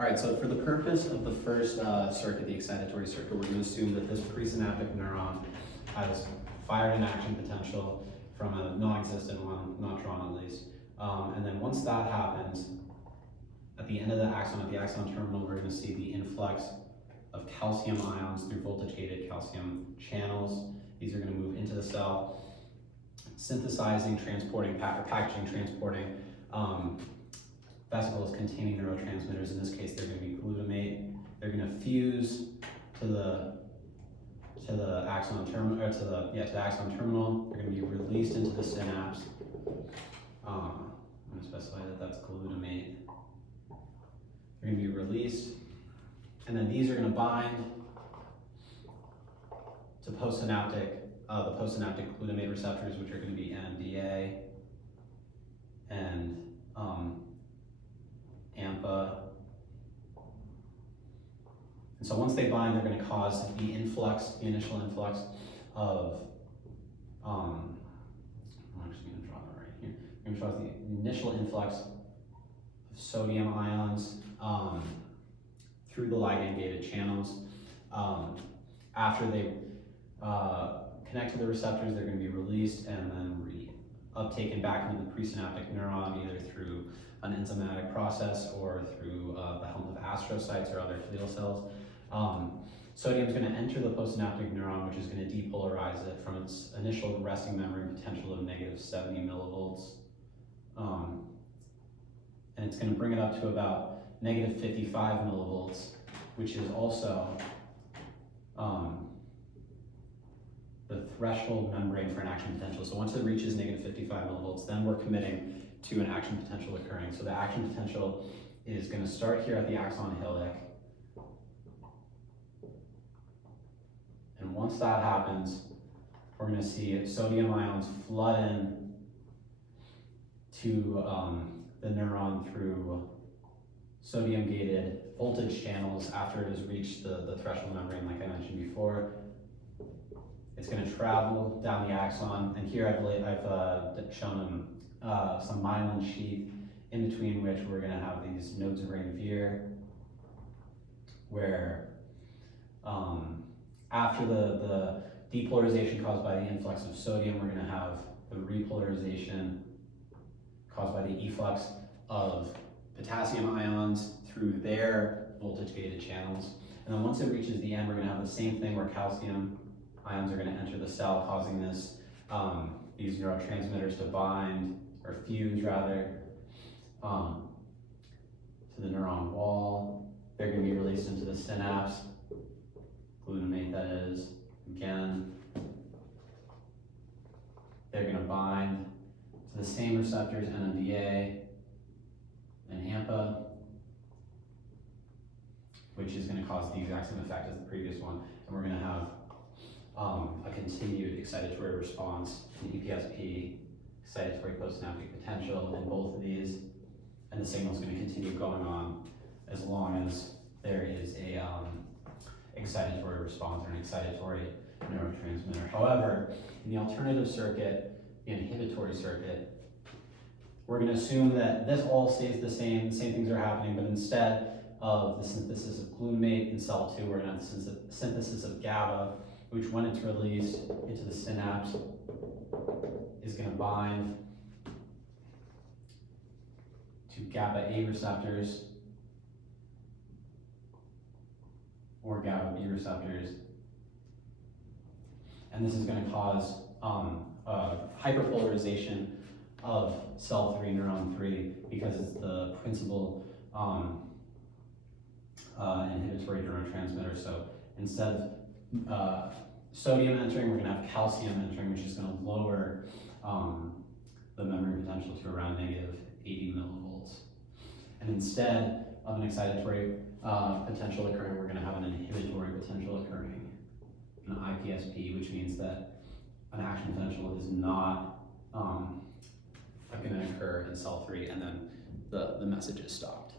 All right, so for the purpose of the first circuit, the excitatory circuit, we're going to assume that this presynaptic neuron has fired an action potential from a non-existent one, not drawn at least. And then once that happens, at the end of the axon, at the axon terminal, we're going to see the influx of calcium ions through voltage-gated calcium channels. These are going to move into the cell, synthesizing, transporting, packaging, transporting vesicles containing neurotransmitters. In this case, they're going to be glutamate. They're going to fuse to the axon terminal, or to the axon terminal. They're going to be released into the synapse. I'm going to specify that that's glutamate. They're going to be released, and then these are going to bind to postsynaptic, the postsynaptic glutamate receptors, which are going to be NMDA and AMPA. And so once they bind, they're going to cause the influx, the initial influx of, I'm actually going to draw that right here. I'm going to draw the initial influx of sodium ions through the ligand-gated channels. After they connect to the receptors, they're going to be released and then uptaken back into the presynaptic neuron, either through an enzymatic process or through the help of astrocytes or other glial cells. Sodium is going to enter the postsynaptic neuron, which is going to depolarize it from its initial resting memory potential of -70 millivolts. And it's going to bring it up to about -55 millivolts, which is also the threshold membrane for an action potential. So once it reaches -55 millivolts, then we're committing to an action potential occurring. So the action potential is going to start here at the axon hillock. And once that happens, we're going to see sodium ions flood in to the neuron through sodium-gated voltage channels after it has reached the threshold membrane, like I mentioned before. It's going to travel down the axon, and here I've shown some myelin sheath, in between which we're going to have these nodes of Ranvier, where after the depolarization caused by the influx of sodium, we're going to have the repolarization caused by the efflux of potassium ions through their voltage-gated channels. And then once it reaches the end, we're going to have the same thing where calcium ions are going to enter the cell, causing these neurotransmitters to bind, or fuse rather, to the neuron wall. They're going to be released into the synapse, glutamate that is, again. They're going to bind to the same receptors, NMDA and AMPA, which is going to cause the exact same effect as the previous one. And we're going to have a continued excitatory response in EPSP, excitatory postsynaptic potential in both of these, and the signal is going to continue going on as long as there is a excitatory response or an excitatory neurotransmitter. However, in the alternative circuit, the inhibitory circuit, we're going to assume that this all stays the same things are happening, but instead of the synthesis of glutamate in cell 2, we're going to have the synthesis of GABA, which when it's released into the synapse is going to bind to GABA A receptors or GABA B receptors. And this is going to cause hyperpolarization of cell 3, neuron 3, because it's the principal inhibitory neurotransmitter. So instead of sodium entering, we're going to have calcium entering, which is going to lower the memory potential to around -80 millivolts. And instead of an excitatory potential occurring, we're going to have an inhibitory potential occurring, an IPSP, which means that an action potential is not going to occur in cell 3, and then the message is stopped.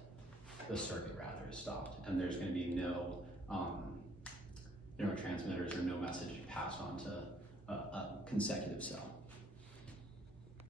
The circuit rather is stopped, and there's going to be no neurotransmitters or no message passed on to a consecutive cell.